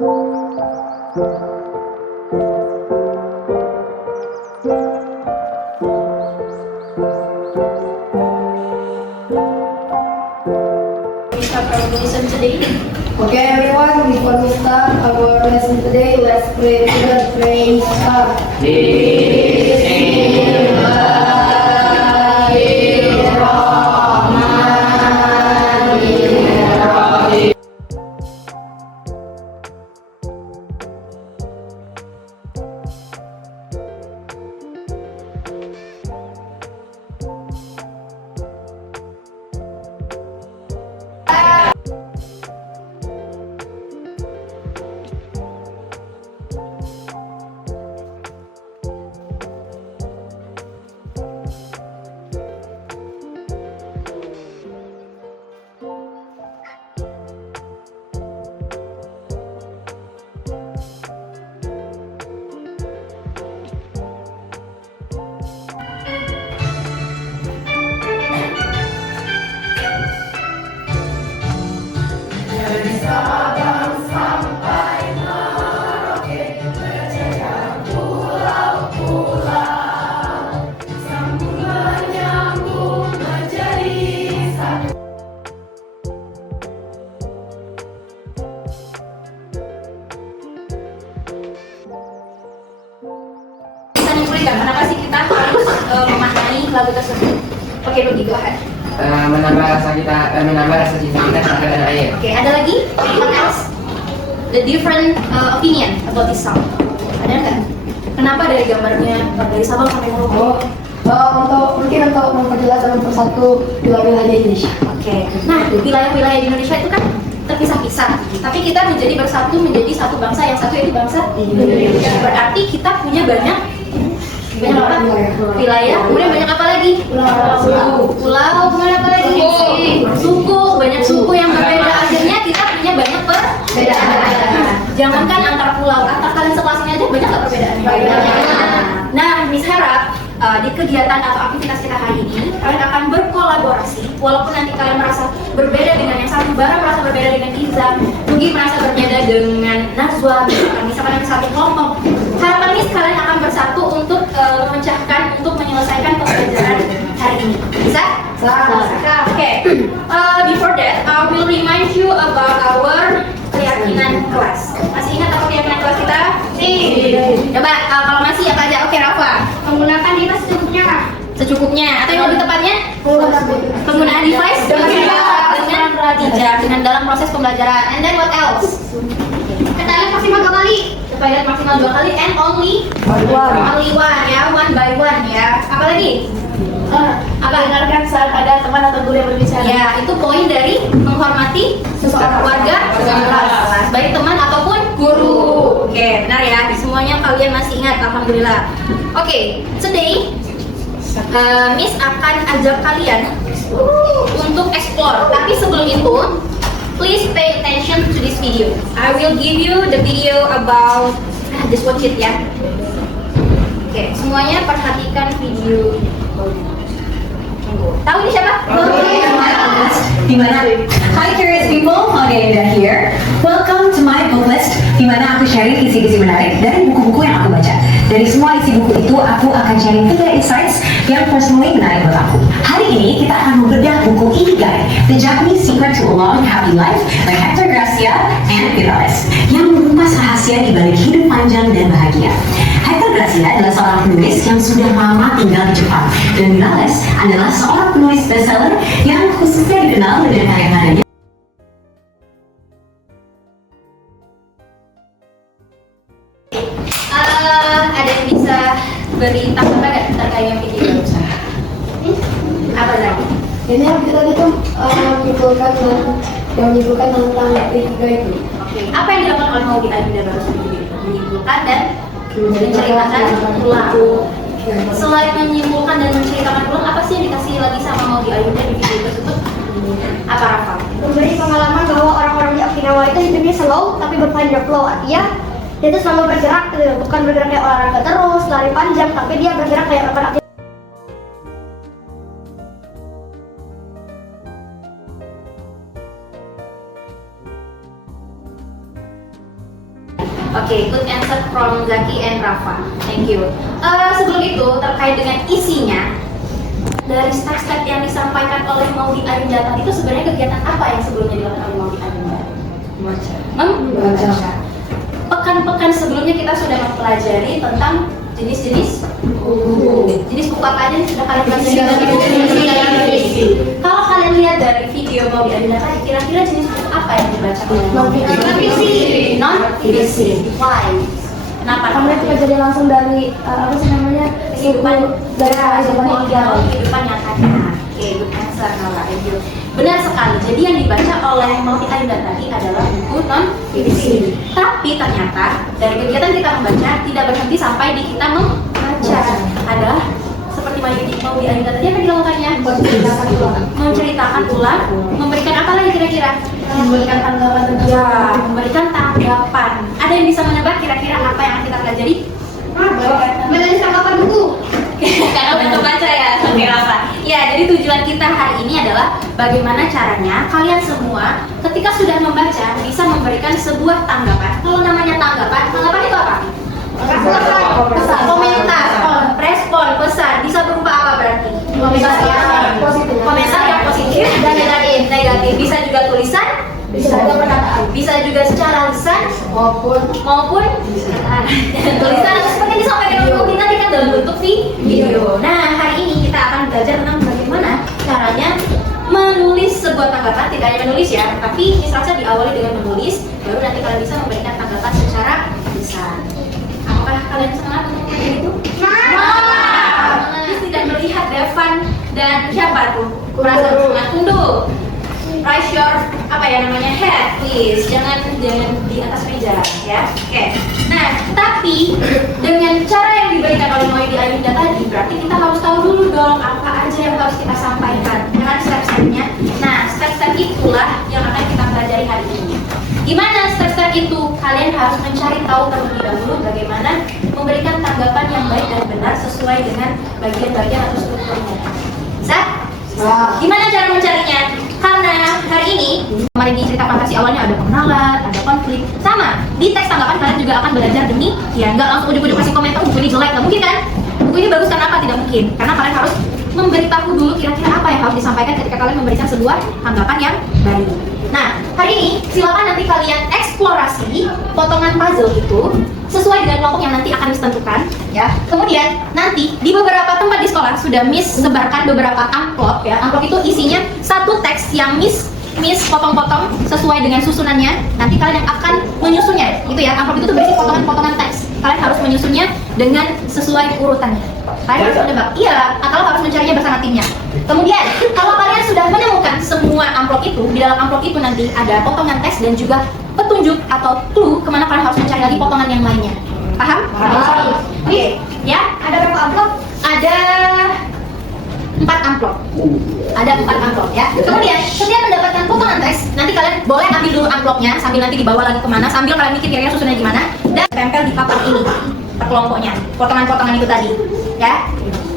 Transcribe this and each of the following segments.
Okay, everyone, before we start our lesson today, let's pray together. Praise God. Kenapa sih kita harus memaknai lagu tersebut? Oke, Rudy, go ahead. Menambah rasa cinta kita terhadap tanah air. Oke, ada lagi? What else? The different opinion about this song. Ada nggak? Kenapa dari gambarnya dari Sabang sampai Merauke? Untuk memperjelas dalam persatu wilayah di Indonesia. Oke. Nah, wilayah-wilayah di Indonesia itu kan terpisah-pisah, tapi kita menjadi bersatu menjadi satu bangsa, yang satu yaitu bangsa Indonesia. Berarti kita punya banyak apa? Wilayah, kemudian banyak apa lagi? Pulau, kemudian apa lagi? Suku, banyak suku yang berbeda. Akhirnya kita punya banyak perbedaan. Jangankan antar pulau, antar kalian sekelas ini aja banyak nggak perbedaannya? Nah, Miss harap di kegiatan atau aktivitas kita hari ini kalian akan berkolaborasi. Walaupun nanti kalian merasa berbeda dengan yang satu, Bara merasa berbeda dengan Iza, Nugi merasa berbeda dengan Nazwa, misalkan yang satu kelompok. Harapan Miss kalian akan bersatu untuk memecahkan, untuk menyelesaikan pembelajaran hari ini. Bisa? Oke. Before that, I will remind you about our keyakinan kelas. Masih ingat apa keyakinan kelas kita? Coba kalau masih apa aja? Oke, Rafa. Menggunakan device secukupnya, Kak. Secukupnya, atau yang lebih tepatnya? Penggunaan device dengan bijak, dengan dalam proses pembelajaran. And then what else? Kita lihat maksimal 2 kali. Kita lihat maksimal 2 kali and only one ya, one by one ya. Apa lagi? Apa? Dengarkan saat ada teman atau guru yang berbicara. Ya, itu poin dari menghormati seseorang warga kelas, baik teman ataupun guru. Oke, benar ya. Semuanya kalian masih ingat, alhamdulillah. Oke, today Miss akan ajak kalian untuk explore. Tapi sebelum itu, please pay attention to this video. I will give you the video about just watch it ya. Oke, semuanya perhatikan video. Tahu ini siapa? Dimana? Hi curious people, Claudia Indah here. Welcome to my book list, dimana aku sharing isi-isi menarik dari buku-buku yang aku baca. Dari semua isi buku itu, aku akan sharing 3 insights yang personally menarik buat aku. Hari ini kita akan membedah buku Ikigai, The Japanese Secret to a Long Happy Life by Hector Garcia and Vidales, yang mengupas rahasia di balik hidup panjang dan bahagia. Hector Garcia adalah seorang penulis yang sudah lama tinggal di Jepang, dan Vidales adalah seorang penulis bestseller yang khususnya dikenal dengan karya-karyanya. Ada yang bisa beri tanggapan nggak terkait yang video barusan? Apa lagi? Ini yang kita itu menyimpulkan tentang Ikigai itu. Oke. Apa yang dilakukan oleh Maudy Ayunda barusan video? Menyimpulkan dan menceritakan ulang. Selain menyimpulkan dan menceritakan ulang, apa sih yang dikasih lagi sama Maudy Ayunda di video tersebut? Apa, Rafa? Memberi pengalaman bahwa orang-orang di Okinawa itu hidupnya slow tapi berpanjang flow. Artinya dia itu selalu bergerak, bukan bergerak kayak olahraga terus, lari panjang, tapi dia bergerak kayak bergerak. Oke, good answer from Zaki and Rafa. Thank you. Sebelum itu terkait dengan isinya dari step-step yang disampaikan oleh Maudy Ayunda tadi itu sebenarnya kegiatan apa yang sebelumnya dilakukan oleh Maudy Ayunda? Membaca. Pekan-pekan sebelumnya kita sudah mempelajari tentang jenis-jenis buku. Jenis buku apa aja yang sudah kalian pelajari? Kalau kalian lihat dari video Maudy Ayunda tadi, kira-kira jenis buku apa yang dibaca oleh non-fiksi? Non-fiksi. Why? Kenapa? Kamu itu jadi langsung dari apa sih namanya Kehidupan dari kehidupan nyatanya. Oke, good answer Nala. Thank you. Benar sekali. Jadi yang dibaca oleh Maudy Ayunda tadi adalah buku non-fiksi. Tapi ternyata dari kegiatan kita membaca tidak berhenti sampai di kita membaca. Adalah seperti Maudy Ayunda tadi apa dilakukannya? Menceritakan ulang. Memberikan apa lagi kira-kira? memberikan tanggapan Ya, memberikan tanggapan. Ada yang bisa menebak kira-kira apa yang akan kita pelajari? Menulis tanggapan buku. Karena udah kebaca ya, Oke, apa? Ya, jadi tujuan kita hari ini adalah bagaimana caranya kalian semua ketika sudah membaca bisa memberikan sebuah tanggapan. Kalau namanya tanggapan itu apa? Pesan, komentar, respon, pesan. Bisa berupa apa berarti? Komentar yang positif dan negatif. Bisa juga tulisan, bisa juga perkataan, bisa juga secara lisan maupun tulisan atau seperti yang disampaikan oleh Maudy tadi kan dalam bentuk video. Nah, hari ini kita akan belajar tentang bagaimana caranya menulis sebuah tanggapan. Tidak hanya menulis ya, tapi instruksi diawali dengan menulis, baru nanti kalian bisa memberikan tanggapan secara lisan. Apakah kalian semangat untuk melakukan itu? Menulis tidak melihat Devan dan siapa tuh? Kurasa semangat tunduk. Raise your head please, jangan di atas meja ya. Oke. Nah, tapi dengan cara yang diberikan oleh Maudy Ayunda tadi, berarti kita harus tahu dulu dong apa aja yang harus kita sampaikan dengan step-stepnya. Nah, step-step itulah yang akan kita pelajari hari ini. Gimana step-step itu? Kalian harus mencari tahu terlebih dahulu bagaimana memberikan tanggapan yang baik dan benar sesuai dengan bagian-bagian atau strukturnya. Bisa? Gimana cara mencarinya? Karena hari ini kemarin di cerita fantasi awalnya ada pengenalan, ada konflik. Sama, di teks tanggapan kalian juga akan belajar demi ya nggak langsung ujuk-ujuk kasih komentar buku ini jelek, nggak mungkin kan? Buku ini bagus karena apa? Tidak mungkin. Karena kalian harus memberitahu dulu kira-kira apa yang harus disampaikan ketika kalian memberikan sebuah tanggapan yang baik. Nah, hari ini silakan nanti kalian eksplorasi potongan puzzle itu sesuai dengan kelompok yang nanti akan ditentukan ya. Kemudian nanti di beberapa tempat di sekolah sudah Miss sebarkan beberapa amplop ya. Amplop itu isinya satu teks yang Miss potong-potong sesuai dengan susunannya. Nanti kalian yang akan menyusunnya gitu ya. Amplop itu tuh berisi potongan-potongan teks. Kalian harus menyusunnya dengan sesuai urutannya. Kalian harus menebak iya atau harus mencarinya bersama timnya. Kemudian kalau kalian sudah menemukan semua amplop itu, di dalam amplop itu nanti ada potongan teks dan juga petunjuk atau clue kemana kalian harus mencari lagi potongan yang lainnya. Paham? Oke. Ya, ada berapa amplop? Ada 4 amplop. Ada 4 amplop ya. Kemudian setiap mendapatkan potongan teks, nanti kalian boleh ambil dulu amplopnya sambil nanti dibawa lagi kemana, sambil kalian mikir kira-kira susunannya gimana, dan tempel di papan ini per kelompoknya, potongan-potongan itu tadi. Ya,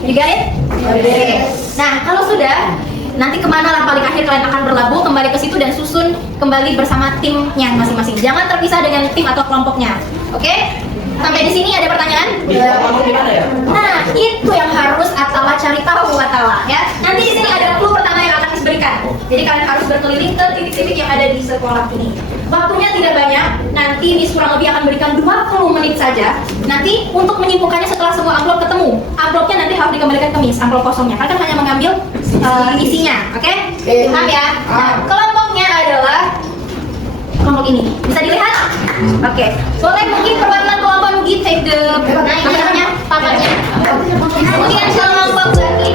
you got it? Oke. Nah, kalau sudah, nanti kemana lah paling akhir kalian akan berlabuh kembali ke situ dan susun kembali bersama timnya masing-masing. Jangan terpisah dengan tim atau kelompoknya. Oke? Sampai di sini ada pertanyaan? Nah, itu yang harus Atala cari tahu Atala ya. Nanti di sini ada clue pertama yang akan diberikan. Jadi kalian harus berkeliling ke titik-titik yang ada di sekolah ini. Waktunya tidak banyak. Nanti Miss kurang lebih akan berikan 20 menit saja. Nanti untuk menyimpulkannya setelah semua amplop ketemu. Amplopnya nanti harus dikembalikan ke Miss, amplop kosongnya. Kalian hanya mengambil isinya, oke? Paham ya? Nah, kelompoknya adalah kelompok ini. Bisa dilihat? Oke. Boleh mungkin perwakilan kelompok Nugi take the papannya. Kemudian kelompok lagi.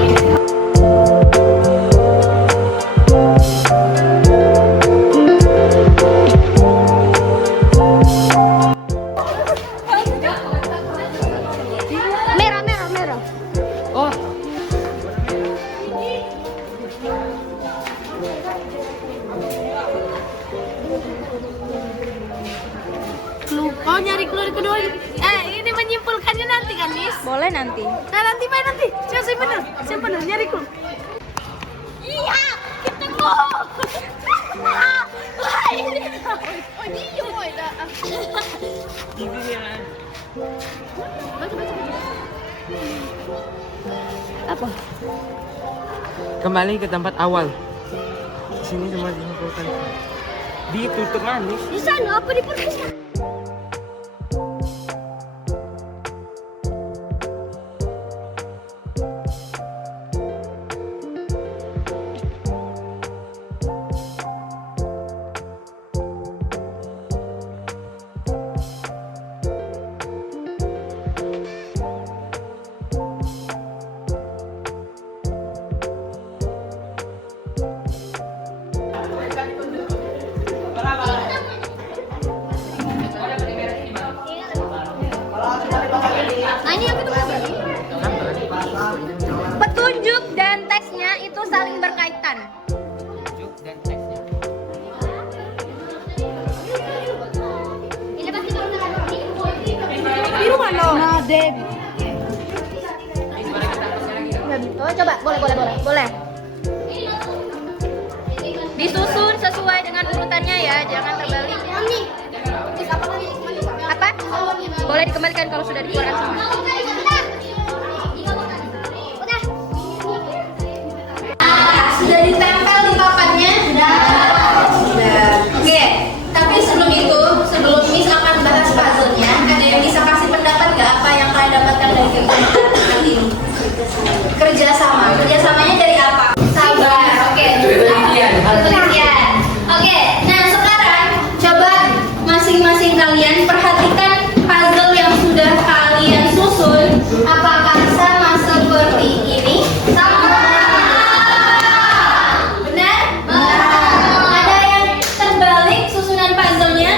Merah. Oh, nyari keluar kedua ini menyimpulkannya nanti kan, Miss? Boleh nanti. Nah, nanti. Siapa benar nyari keluar. Iya, ketemu. Apa? Kembali ke tempat awal. Di sini semua dikumpulkan. Ditutup manis. Di sana apa di perpustakaan? Nah ini yang kedua. Petunjuk dan teksnya itu saling berkaitan. Ini pasti kalau nggak Biru mana? Nah, Deb. Oh, coba, boleh. Disusun sesuai dengan urutannya ya, jangan terbalik. Apa? Boleh dikembalikan kalau sudah dikeluarkan semua. Sudah ditempel di papannya? Sudah. Oke, tapi sebelum itu, sebelum Miss akan bahas puzzle-nya, ada yang bisa kasih pendapat nggak apa yang kalian dapatkan dari kegiatan kali ini? Kerjasamanya dari apa? Sabar. Oke. Penelitian. Oke. Nah sekarang coba masing-masing kalian perhatikan puzzle yang sudah kalian susun. Apakah sama seperti ini? Sama. Benar? Ada yang terbalik susunan puzzle-nya?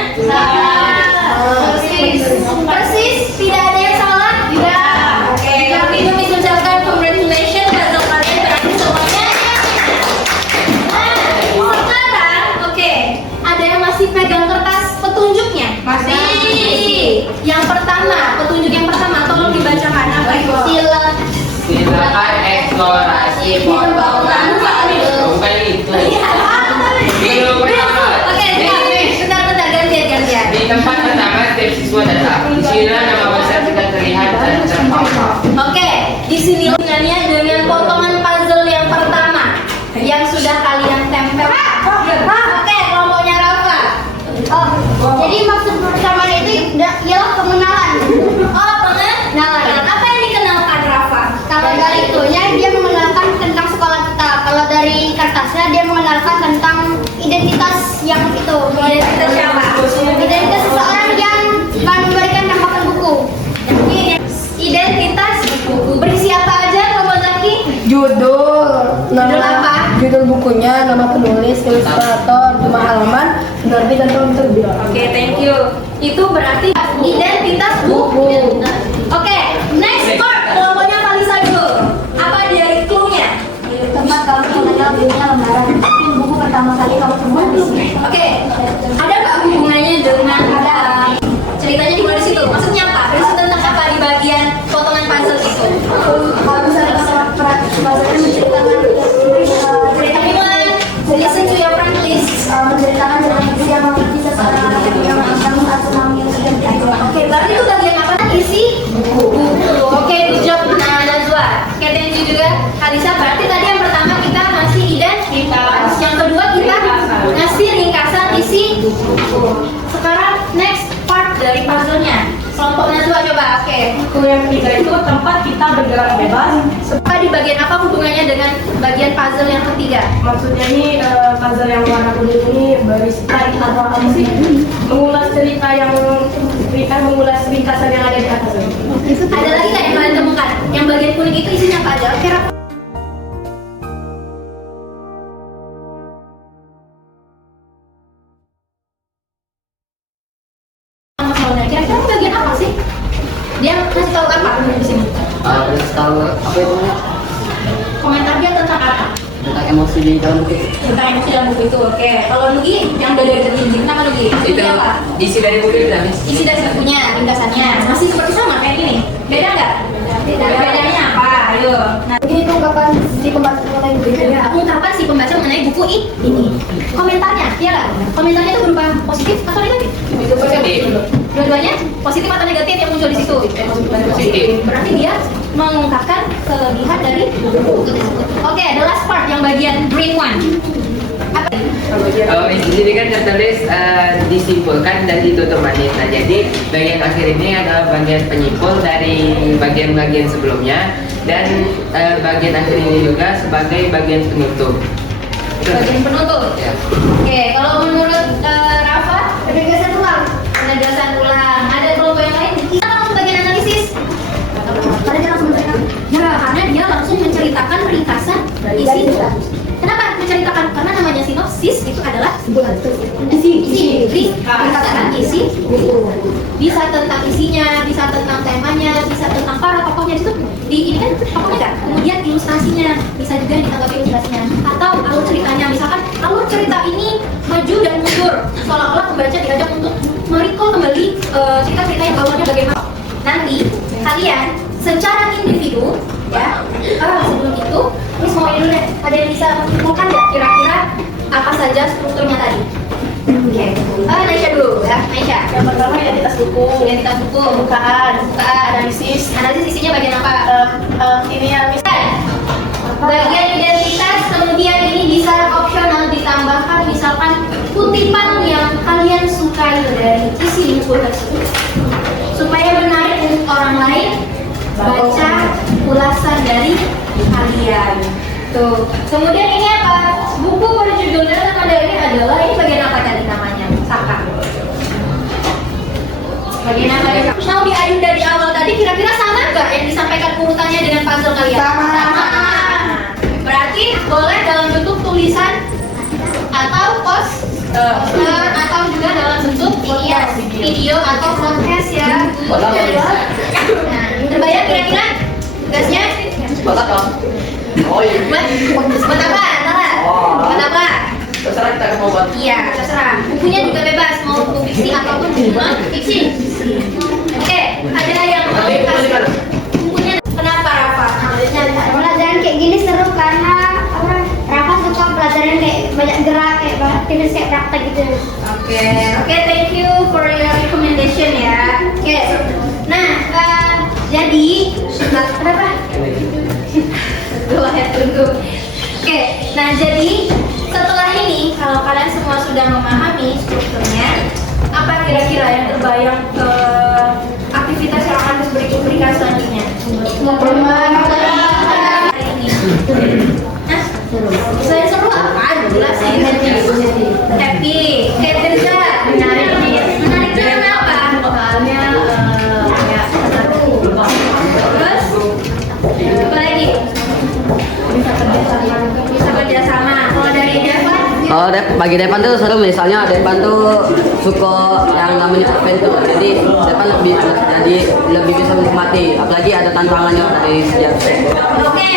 Persis. Tidak ada yang salah? Tidak. Oke. Tapi itu bisa ucapkan congratulations puzzle kalian berhasil semuanya. Nah, sekarang oke. Ada yang masih pegang kertas petunjuknya? Masih. Yang pertama, petunjuk yang pertama tolong dibacakan apa itu? Silakan eksplorasi potongan puzzle. Bukan itu. Video pertama. Oke, bentar gantian. Di tempat pertama setiap siswa datang. Sila nama besar sudah terlihat dan terpampang. Oke, di sini hubungannya dengan potongan puzzle yang pertama yang sudah kalian tempel. Oke, kelompoknya Rafa. Jadi maksud persamaan itu ialah pengenalan. Oh, pengenalan. Apa yang dikenalkan Rafa? Kalau dari itunya dia mengenalkan tentang sekolah kita. Kalau dari kertasnya dia mengenalkan tentang identitas yang itu. Identitas siapa? Identitas seseorang yang akan memberikan tambahkan buku. Identitas buku. Berisi apa aja, Bapak Zaki? Judul, Judul apa? Judul bukunya, nama penulis, ilustrator, jumlah halaman, penerbit dan tahun terbit. Oke, thank you. Itu berarti identitas buku. Oke, next part. Kelompoknya Kalisa dulu. Apa dari clue-nya? Tempat kamu mengenal bukunya lembaran. Buku pertama kali kamu temukan di sini. Oke, ada nggak hubungannya dengan ceritanya dimulai di situ? Maksudnya apa? Berisi tentang apa di bagian potongan puzzle itu? Kalau misalnya bahasanya menceritakan cerita Dimulai. Listen to your friend, please. menceritakan cerita manusia memiliki seseorang yang kamu tak senangi sudah berakhir. Oke, berarti itu bagian apa? Isi buku. Oke, good job. Nah, Najwa. Oke, thank you juga. Kalisa, berarti tadi yang pertama kita ngasih identitas. Yang kedua kita ngasih ringkasan isi buku. Sekarang next part dari puzzle-nya. Kelompok Najwa coba. Oke. Yang ketiga itu tempat kita bergerak bebas. Apa di bagian apa hubungannya dengan bagian puzzle yang ketiga? Maksudnya ini puzzle yang warna kuning ini berisi atau apa sih? Mengulas cerita yang mengulas ringkasan yang ada di atas. Ada lagi nggak yang kalian temukan? Yang bagian kuning itu isinya apa aja? Oke, Raf. Kira-kira bagian apa sih? Dia kasih tahu apa di sini? Terus tahu apa itu? Komentar dia tentang apa? Tentang emosi di dalam buku. Tentang emosi dalam buku itu. Oke. Kalau Nugi yang udah dari terjun, kenapa Nugi? Itu apa? isi dari buku itu habis. Isi dari bukunya, ringkasannya masih seperti sama kayak gini. Beda nggak? Beda. Bedanya apa? Ayo. Nah, Ini ungkapan pembahasan mengenai buku ini. Ungkapan si pembaca mengenai buku ini. Komentarnya, iya nggak? Komentarnya itu berupa positif atau negatif? Dua-duanya positif atau negatif yang muncul di situ? Positif. Berarti dia mengungkapkan kelebihan dari buku tersebut. Oke, the last part yang bagian green one. Apa? Kalau di sini kan tertulis disimpulkan dan ditutup manis. Nah, jadi bagian akhir ini adalah bagian penyimpul dari bagian-bagian sebelumnya dan bagian akhir ini juga sebagai bagian penutup. Bagian penutup. Ya. Oke, kalau menurut Rafa, Penegasan ulang. penegasan ulang. Ada kelompok yang lain? Kita langsung bagian analisis. Karena dia langsung menceritakan. Ya, karena dia langsung menceritakan ringkasan isi. Kenapa menceritakan? Karena namanya sinopsis itu adalah isi ringkasan isi. Bisa tentang isinya, bisa tentang temanya, bisa tentang para tokohnya itu. Di ini kan tokohnya kan. Kemudian ilustrasinya bisa juga ditanggapi ilustrasinya. Atau alur ceritanya, misalkan alur cerita ini maju dan mundur, seolah-olah pembaca diajak untuk merecall kembali cerita-cerita yang awalnya bagaimana. Nanti kalian secara individu ya, sebelum itu Miss mau dulu deh, ada yang bisa menyimpulkan nggak kira-kira apa saja strukturnya tadi? Oke, Naisha dulu ya, Naisha. Yang pertama identitas buku, Identitas buku, pembukaan, analisis. analisis isinya bagian apa? Ini ya, Bagian identitas, kemudian ini bisa opsional ditambahkan misalkan kutipan yang kalian sukai dari isi buku tersebut supaya menarik untuk orang lain baca ulasan dari kalian. Tuh. Kemudian ini apa? Buku berjudul ada ini adalah ini bagian apa tadi namanya? Saka. Bagian apa ya? Mau diadu dari awal tadi kira-kira sama nggak yang disampaikan urutannya dengan puzzle kalian? Sama. Berarti boleh dalam bentuk tulisan atau post atau juga dalam bentuk video atau podcast ya. Nah, terbayang kira-kira tugasnya? Buat apa? Oh iya. Buat apa? Buat apa? Terserah kita mau buat. Iya, terserah. Bukunya juga bebas mau buku fiksi ataupun non fiksi. Oke, ada yang mau kasih bukunya. Kenapa Rafa? Pelajaran kayak gini seru karena Rafa suka pelajaran kayak banyak gerak, kayak aktivitas kayak praktek gitu. Oke, thank you for your recommendation ya. Oke, nah jadi kenapa? Tunggu. Oke, nah jadi setelah ini kalau kalian semua sudah memahami strukturnya, apa kira-kira yang terbayang ke aktivitas yang akan diberikan selanjutnya? Hari ini. Nah, selain seru apa? Jelas sih happy. Kayak kerja menarik juga apa? Soalnya ya seru. Terus apa lagi? Bisa kerjasama. Kalau dari Devan? Oh, bagi Devan tuh seru, misalnya Devan tuh suka yang namanya adventure, jadi Devan lebih bisa menikmati, apalagi ada tantangannya dari setiap Oke.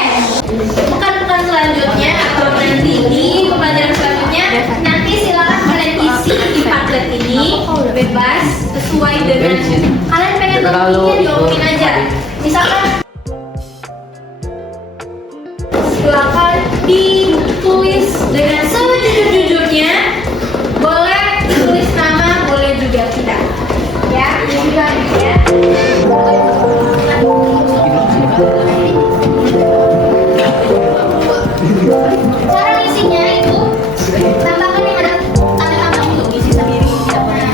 Bukan selanjutnya atau nanti di pembelajaran selanjutnya nanti silakan kalian isi di Padlet ini bebas sesuai dengan kalian pengen ngomongnya diomongin aja. Misalkan silakan ditulis dengan sejujur-jujurnya, boleh ditulis nama, boleh juga tidak ya, juga ya. Cara ngisinya itu tambahkan yang ada tanda tambah dulu, isi sendiri tidak pernah.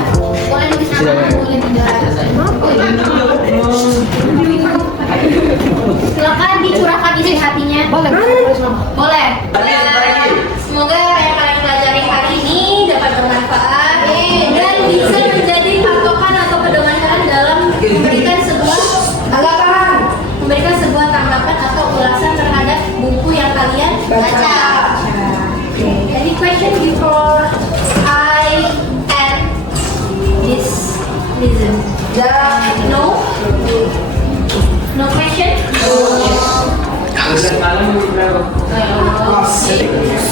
Boleh nulis nama, boleh tidak. Silakan dicurahkan isi hatinya. Boleh. Semoga yang kalian pelajari hari ini dapat bermanfaat dan bisa menjadi patokan atau pedoman kalian dalam memberikan sebuah tanggapan atau ulasan terhadap buku yang kalian baca. Any question before I end this lesson? No? No question? Malam berapa?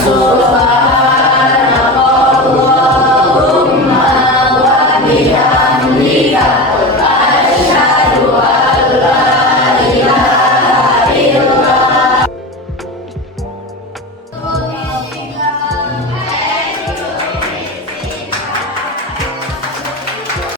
So,